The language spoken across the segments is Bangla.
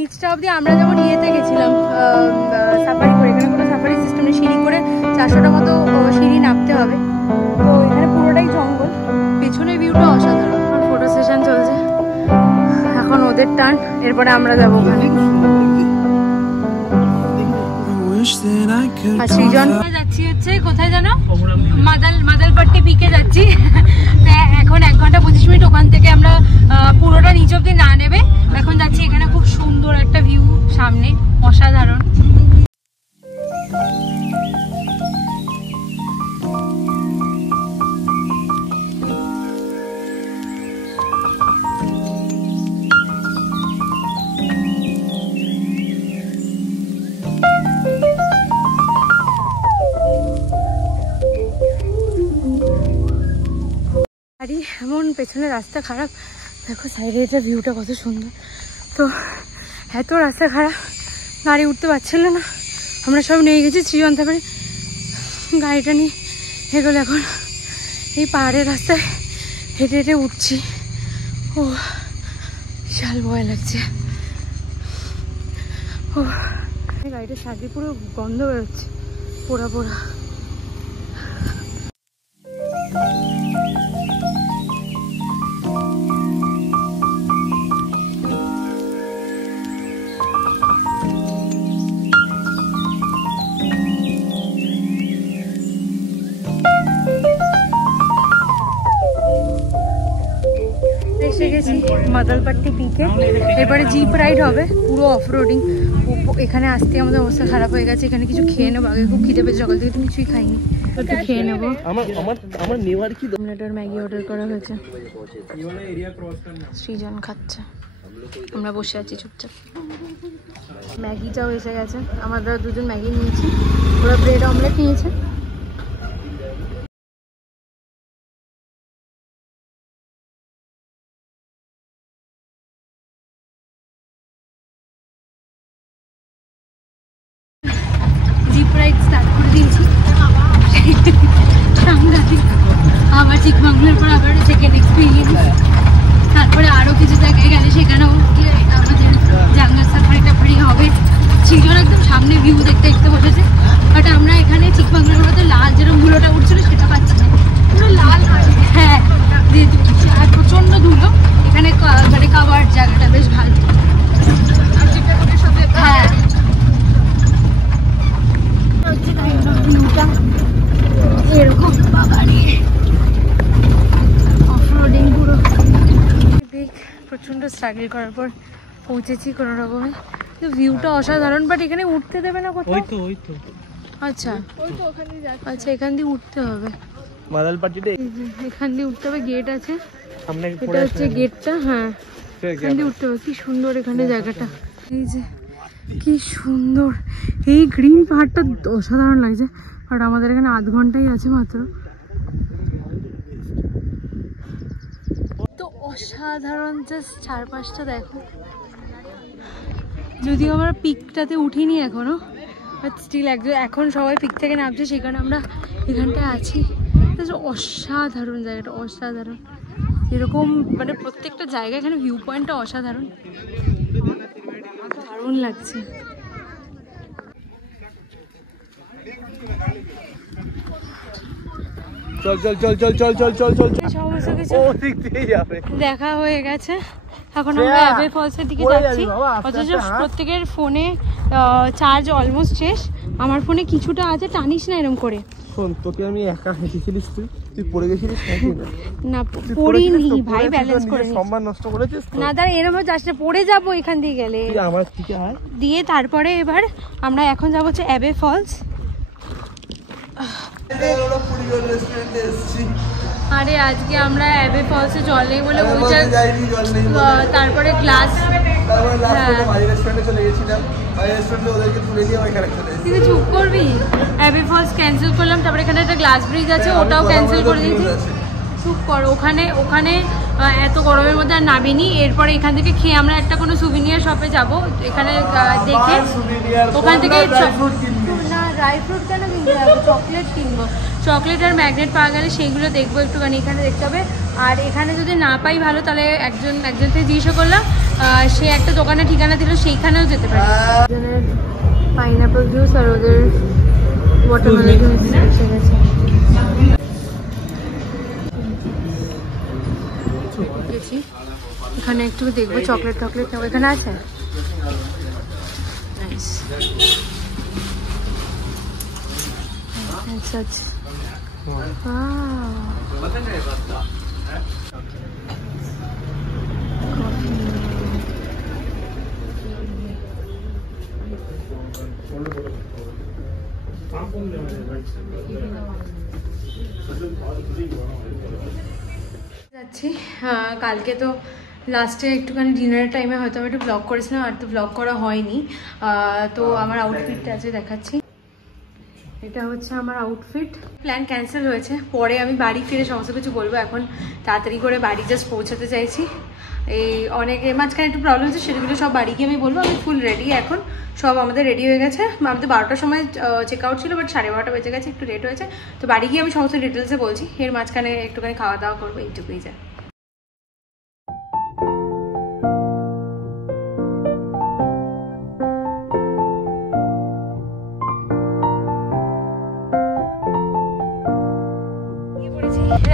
নিচটা অবধি আমরা যেমন ইয়েতে গেছিলাম সাফারি করে, এখানে কোনো সাফারি সিস্টেম নেই, সিঁড়ি করে 400টা মতো সিঁড়ি নামতে হবে। তো এখানে পুরোটাই জঙ্গল, পেছনের ভিউটা অসাধারণ। ফটো সেশন চলছে, এখন ওদের টান, এরপরে আমরা যাবো ওখানে। আর সৃজন যাচ্ছি হচ্ছে কোথায় জানো, মাদালপাট্টি পিকে যাচ্ছি। এখন 1 ঘন্টা 25 মিনিট ওখান থেকে আমরা পুরোটা নিচ অব্দি না নেবে এখন যাচ্ছি। এখানে খুব সুন্দর একটা ভিউ সামনে, অসাধারণ। এমন পেছনে রাস্তা খারাপ, দেখো সাইডে এটা ভিউটা কত সুন্দর। তো এত রাস্তা খারাপ, গাড়ি উঠতে পারছিল না, আমরা সব নিয়ে গেছি সৃজন, তারপরে গাড়িটা নিয়ে এগুলো এখন এই পাহাড়ের রাস্তায় হেঁটে হেঁটে উঠছি। ও বিশাল ভয় লাগছে। ও গাড়িটা সাথে পুরো গন্ধ বেরোচ্ছে, পোড়া পোড়া। এসে গেছি মাদালপাট্টি পিকে, এরপরে জিপ রাইড হবে পুরো অফরোডিং। এখানে আসতে আমাদের অবস্থা খারাপ হয়ে গেছে, এখানে কিছু খেয়ে নেবো, আগে খুব খিদে পেয়েছে, সকাল থেকে তো কিছুই খাইনি, একটু খেয়ে নেবো। ম্যাগি অর্ডার করা হয়েছে, সৃজন খাচ্ছে, আমরা বসে আছি চুপচাপ। ম্যাগিটাও এসে গেছে, আমরা দুজন ম্যাগি নিয়েছি, ওরা ব্রেড অমলেট নিয়েছে। আবার চিকমাঙ্গলের পর আবার সেকেন্ড এক্সপিরিয়েন্স, তারপরে আরো কিছু জায়গায় গেলে সেখানেও আমাদের জাঙ্গল সাফারি টাফারি হবে। সৃজন একদম সামনে ভিউ দেখতে দেখতে বসেছে, বাট আমরা এখানে চিকমাঙ্গলের পর লাল যেরকম ধুলোটা উঠছিল সেটা পাচ্ছি না, পুরো লাল। হ্যাঁ, আর প্রচন্ড ধুলো এখানে, মানে কাভার জায়গাটা বেশ ভালো। হ্যাঁ এরকম অফরোডিং পুরো। প্রচন্ড স্ট্রাগল করার পর পৌঁছেছি কোনো রকমে, ভিউটা অসাধারণ, বাট এখানে উঠতে দেবে না কোথাও। আচ্ছা আচ্ছা, এখান দিয়ে উঠতে হবে, এখান দিয়ে উঠতে হবে, গেট আছে, এটা হচ্ছে গেটটা। হ্যাঁ, এখান দিয়ে উঠতে হবে। কি সুন্দর এখানে জায়গাটা, এই যে কি সুন্দর, এই গ্রিন পাহাড়টা অসাধারণ লাগছে। আর আমাদের এখানে 8 ঘন্টাই আছে মাত্র, তো অসাধারণ। জাস্ট চারপাশটা দেখো, যদিও আমরা পিকটাতে উঠিনি এখনো, বাট স্টিল এখন সবাই পিক থেকে নামছে, সেখানে আমরা এখানটায় আছি। অসাধারণ জায়গাটা, অসাধারণ। এরকম মানে প্রত্যেকটা জায়গা, এখানে ভিউ পয়েন্টটা অসাধারণ, দারুণ লাগছে। সমস্ত কিছু দেখা হয়ে গেছে, এখন আমরা অ্যাবে ফলসের দিকে যাচ্ছি। অথচ প্রত্যেকের ফোনে চার্জ অলমোস্ট শেষ, আমার ফোনে কিছুটা আছে, টানিস না এরকম করে। তোকে আমি একা হেঁটেছিলিস, তুই পড়ে গেছিলিস না? পড়িনি ভাই, ব্যালেন্স করে সম্মান নষ্ট করেছিস না। দাঁড়া, এরকম যাস না, পড়ে যাবো এখান দিয়ে গেলে। আমার দিকে আয় দিয়ে তারপরে এবার আমরা এখন যাবো হচ্ছে অ্যাবে ফলস। আরে আজকে আমরা অ্যাবে ফলসে জল নেই বলে তারপরে গ্লাস, তুই চুপ করবি। অ্যাবে ফলস ক্যান্সেল করলাম, তারপরে এখানে একটা গ্লাস ব্রিজ আছে, ওটাও ক্যান্সেল করে দিয়েছি। চুপ কর, ওখানে এত গরমের মধ্যে আর নামিনি। এরপরে এখান থেকে খেয়ে আমরা একটা কোনো সুভিনিয়ার শপে যাবো, এখানে দেখে ওখান থেকে না ড্রাই ফ্রুট কেন কিনতে যাবো, চকলেট কিনবো। চকলেট আর ম্যাগনেট পাওয়া গেলে সেইগুলো দেখবো একটুখানি, এখানে দেখতে হবে। আর এখানে যদি না পাই ভালো, তাহলে একজন থেকে জিজ্ঞাসা করলাম সে একটা দোকানে ঠিকানা দিল, সেইখানেও যেতে পারি। পাইনাপল জুস আর ওদের ওয়াটারমেলন জুস এসে গেছে। এখানে একটু দেখবো চকলেট টকলেট এখানে আছে। যাচ্ছি কালকে তো লাস্টে একটুখানি ডিনারের টাইমে হয়তো আমি একটু ব্লগ করেছিলাম, আর তো ব্লগ করা হয়নি। তো আমার আউটফিটটা আছে দেখাচ্ছি। এটা হচ্ছে আমার আউটফিট। প্ল্যান ক্যান্সেল হয়েছে, পরে আমি বাড়ি ফিরে সমস্ত কিছু বলবো। এখন তাড়াতাড়ি করে বাড়ি জাস্ট পৌঁছাতে চাইছি। এই অনেকে মাঝখানে একটু প্রবলেম হচ্ছে, সেগুলো সব বাড়ি গিয়ে আমি বলবো। আমি ফুল রেডি এখন, সব আমাদের রেডি হয়ে গেছে। আমাদের 12টার সময় চেক আউট ছিল, বাট 12:30 বেজে গেছে, একটু লেট হয়েছে। তো বাড়ি গিয়ে আমি সমস্ত ডিটেলসে বলছি। এর মাঝখানে একটুখানি খাওয়া দাওয়া করবো, এইটুকুই যায়।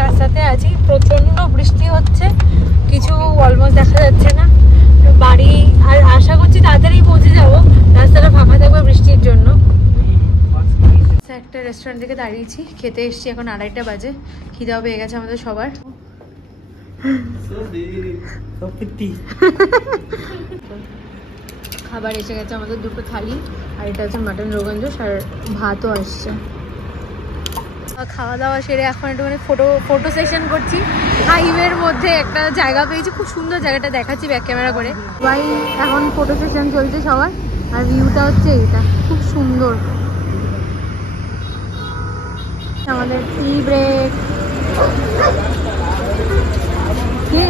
রাস্তাতে আছি, প্রচন্ড বৃষ্টি হচ্ছে, কিছু অলমোস্ট দেখা যাচ্ছে না। বাড়ি আর আশা করছি তাড়াতাড়ি পৌঁছে যাবো, রাস্তাটা ফাঁকা থাকবে বৃষ্টির জন্য। একটা রেস্টুরেন্ট থেকে দাঁড়িয়েছি, খেতে এসেছি, এখন 2:30 বাজে। খিদাও পেয়ে গেছে আমাদের সবার। খাবার এসে গেছে আমাদের, 2টো থালি, আর এটা হচ্ছে মাটন রোগান জোশ, আর ভাতও আসছে। খাওয়া দাওয়া সেরে এখন একটুখানি ফটো সেশন করছি। হাইওয়ের মধ্যে একটা জায়গা পেয়েছি, খুব সুন্দর জায়গাটা দেখাচ্ছি ব্যাক ক্যামেরা করে। ভাই এখন ফটো সেশন চলছে সবার, আর ভিউটা হচ্ছে এইটা, খুব সুন্দর। আমাদের টি ব্রেক। কে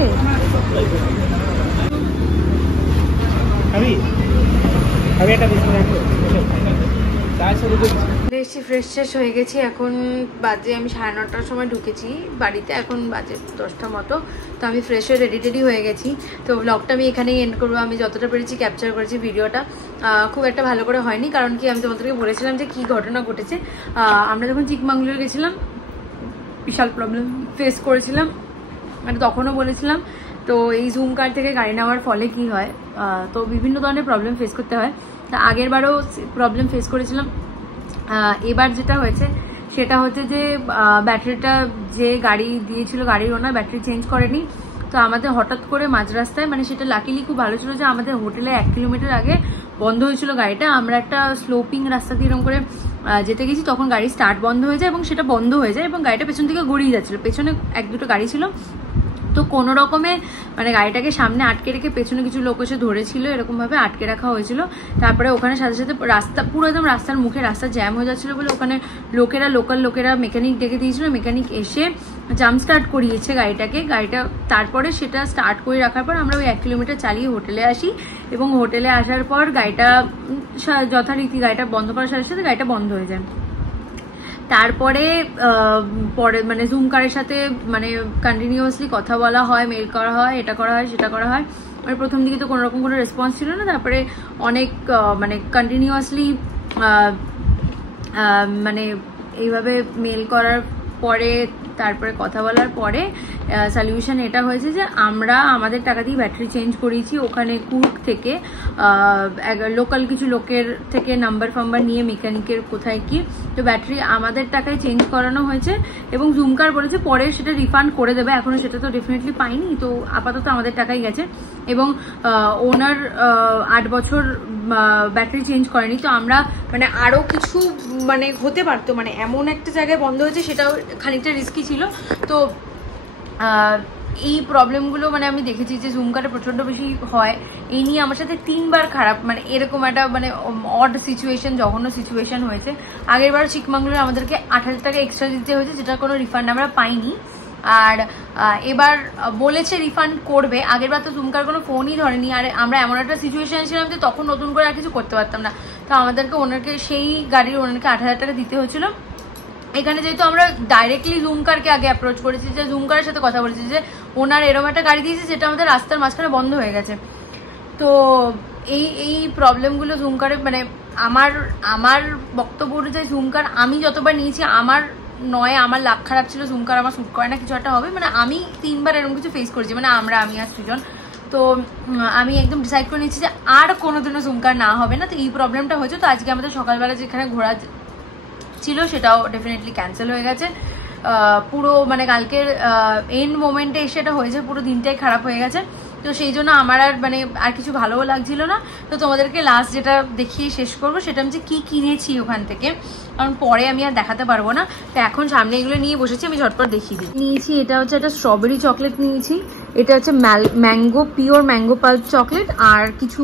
এসেছি, ফ্রেশ শেষ হয়ে গেছি। এখন বাজে, আমি 9:30টার সময় ঢুকেছি বাড়িতে, এখন বাজে 10টা মতো। তো আমি ফ্রেশ হয়ে রেডি হয়ে গেছি। তো ব্লগটা আমি এখানেই এন্ড করবো। আমি যতটা পেরেছি ক্যাপচার করেছি ভিডিওটা। খুব একটা ভালো করে হয়নি, কারণ কি আমি তোমাদেরকে বলেছিলাম যে কী ঘটনা ঘটেছে। আমরা যখন চিকমাঙ্গলুর গেছিলাম বিশাল প্রবলেম ফেস করেছিলাম, মানে তখনও বলেছিলাম। তো এই জুম কার থেকে গাড়ি নেওয়ার ফলে কি হয়, তো বিভিন্ন ধরনের প্রবলেম ফেস করতে হয়। তা আগের বারও প্রবলেম ফেস করেছিলাম। এবার যেটা হয়েছে সেটা হচ্ছে যে ব্যাটারিটা যে গাড়ি দিয়েছিল, গাড়ির ওনার ব্যাটারি চেঞ্জ করেনি। তো আমাদের হঠাৎ করে মাঝ রাস্তায়, মানে সেটা লাকিলি খুব ভালো ছিল যে আমাদের হোটেলে 1 কিলোমিটার আগে বন্ধ হয়েছিল গাড়িটা। আমরা একটা স্লোপিং রাস্তা দিয়ে এরকম করে যেতে গেছি, তখন গাড়ি স্টার্ট বন্ধ হয়ে যায় এবং সেটা বন্ধ হয়ে যায়, এবং গাড়িটা পেছন থেকে গড়িয়ে যাচ্ছিল। পেছনে 1-2টো গাড়ি ছিল, তো কোনো রকমে মানে গাড়িটাকে সামনে আটকে রেখে পেছনে কিছু লোক এসে ধরেছিল, এরকমভাবে আটকে রাখা হয়েছিল। তারপরে ওখানে সাথে সাথে রাস্তা পুরো একদম রাস্তার মুখে রাস্তা জ্যাম হয়ে যাচ্ছিলো বলে ওখানে লোকাল লোকেরা মেকানিক ডেকে দিয়েছিল। মেকানিক এসে জাম্প স্টার্ট করিয়েছে গাড়িটা। তারপরে সেটা স্টার্ট করে রাখার পর আমরা ওই 1 কিলোমিটার চালিয়ে হোটেলে আসি, এবং হোটেলে আসার পর গাড়িটা যথারীতি গাড়িটা বন্ধ করার সাথে সাথে গাড়িটা বন্ধ হয়ে যায়। তারপরে পরে মানে জুম কারের সাথে মানে কন্টিনিউয়াসলি কথা বলা হয়, মেল করা হয়, এটা করা হয়, সেটা করা হয়। মানে প্রথম দিকে তো কোনোরকম কোনো রেসপন্স ছিল না। তারপরে অনেক মানে কন্টিনিউয়াসলি মানে এইভাবে মেল করার পরে, তারপরে কথা বলার পরে সলিউশন এটা হয়েছে যে আমরা আমাদের টাকা দিয়ে ব্যাটারি চেঞ্জ করিয়েছি। ওখানে কুর্গ থেকে লোকাল কিছু লোকের থেকে নাম্বার নিয়ে মেকানিকের কোথায় কি, তো ব্যাটারি আমাদের টাকায় চেঞ্জ করানো হয়েছে। এবং জুমকার বলেছে পরে সেটা রিফান্ড করে দেবে, এখনো সেটা তো ডেফিনেটলি পাইনি। তো আপাতত আমাদের টাকাই গেছে, এবং ওনার 8 বছর ব্যাটারি চেঞ্জ করেনি। তো আমরা মানে আরও কিছু মানে হতে পারতো, মানে এমন একটা জায়গায় বন্ধ হয়েছে, সেটাও খানিকটা রিস্কি ছিল। তো এই প্রবলেমগুলো মানে আমি দেখেছি যে জুম কারে প্রচণ্ড বেশি হয়। এই নিয়ে আমার সাথে 3বার খারাপ মানে এরকম একটা মানে অড সিচুয়েশন, জঘন্য সিচুয়েশন হয়েছে। আগেরবার চিকমাঙ্গলুরে আমাদেরকে 8,000 টাকা এক্সট্রা দিতে হয়েছে, যেটার কোনো রিফান্ড আমরা পাইনি। আর এবার বলেছে রিফান্ড করবে। আগেরবার তো জুমকার কোনো ফোনই ধরেনি, আর আমরা এমন একটা সিচুয়েশন ছিলাম যে তখন নতুন করে আর কিছু করতে পারতাম না। তো আমাদেরকে ওনাকে সেই গাড়ির ওনাকে 8,000 টাকা দিতে হয়েছিল। এখানে যেহেতু আমরা ডাইরেক্টলি জুমকারকে আগে অ্যাপ্রোচ করেছি, যে জুমকারের সাথে কথা বলেছি যে ওনার এরকম একটা গাড়ি দিয়েছে যেটা আমাদের রাস্তার মাঝখানে বন্ধ হয়ে গেছে। তো এই প্রবলেমগুলো ঝুমকারে মানে আমার বক্তব্য অনুযায়ী ঝুমকার আমি যতবার নিয়েছি আমার লাক খারাপ ছিল, ঝুমকার আমার শ্যুট করে না, কিছু একটা হবে, মানে আমি 3বার এরকম কিছু ফেস করেছি, মানে আমি আর সৃজন। তো আমি একদম ডিসাইড করে নিয়েছি যে আর কোনোদিনও ঝুমকার না হবে না। তো এই প্রবলেমটা হয়েছে। তো আজকে আমাদের সকালবেলা যেখানে ঘোরা ছিল সেটাও ডেফিনেটলি ক্যান্সেল হয়ে গেছে। পুরো মানে কালকের এন্ড মোমেন্টে এসে এটা হয়েছে, পুরো দিনটাই খারাপ হয়ে গেছে। তো সেই জন্য আমার আর মানে আর কিছু ভালোও লাগছিল না। তো তোমাদেরকে লাস্ট যেটা দেখিয়ে শেষ করবো সেটা আমি যে কী কিনেছি ওখান থেকে, কারণ পরে আমি আর দেখাতে পারবো না। তো এখন সামনে এগুলো নিয়ে বসেছি, আমি ঝটপট দেখিয়ে দিই। নিয়েছি এটা হচ্ছে একটা স্ট্রবেরি চকলেট নিয়েছি, এটা হচ্ছে mango pure mango pulp chocolate, আর কিছু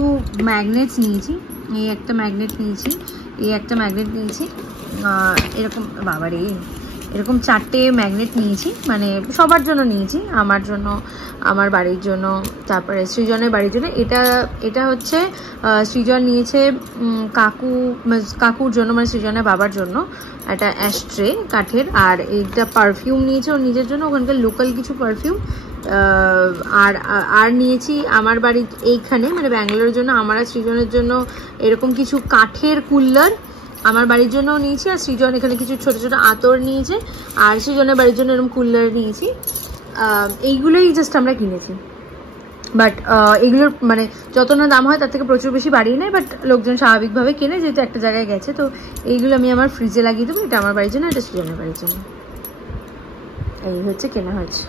ম্যাগনেটস নিয়েছি। এই একটা ম্যাগনেট নিয়েছি, এই একটা ম্যাগনেট নিয়েছি, এরকম বাবারে এরকম 4টে ম্যাগনেট নিয়েছি, মানে সবার জন্য নিয়েছি, আমার জন্য, আমার বাড়ির জন্য, তারপরে সৃজনের বাড়ির জন্য। এটা হচ্ছে সৃজন নিয়েছে কাকুর জন্য, মানে সৃজনের বাবার জন্য একটা অ্যাশট্রে কাঠের। আর এইটা পারফিউম নিয়েছে ওর নিজের জন্য, ওখানকার লোকাল কিছু পারফিউম। আর নিয়েছি আমার বাড়ি এইখানে মানে ব্যাঙ্গালোরের জন্য, আমার আর সৃজনের জন্য এরকম কিছু কাঠের কুল্লার আমার বাড়ির জন্য নিয়েছি। আর সৃজন এখানে কিছু ছোট ছোট আতর নিয়েছে, আর সৃজনের বাড়ির জন্য এরকম কুল্লার নিয়েছি। এইগুলোই জাস্ট আমরা কিনেছি, বাট এগুলোর মানে যত না দাম হয় তার থেকে প্রচুর বেশি বাড়িয়ে নেয়, বাট লোকজন স্বাভাবিকভাবে কেনে যেহেতু একটা জায়গায় গেছে। তো এইগুলো আমি আমার ফ্রিজে লাগিয়ে দেবো। এটা আমার বাড়ির জন্য, এটা সৃজনের বাড়ির জন্য। এই হচ্ছে কেনা হয়েছে।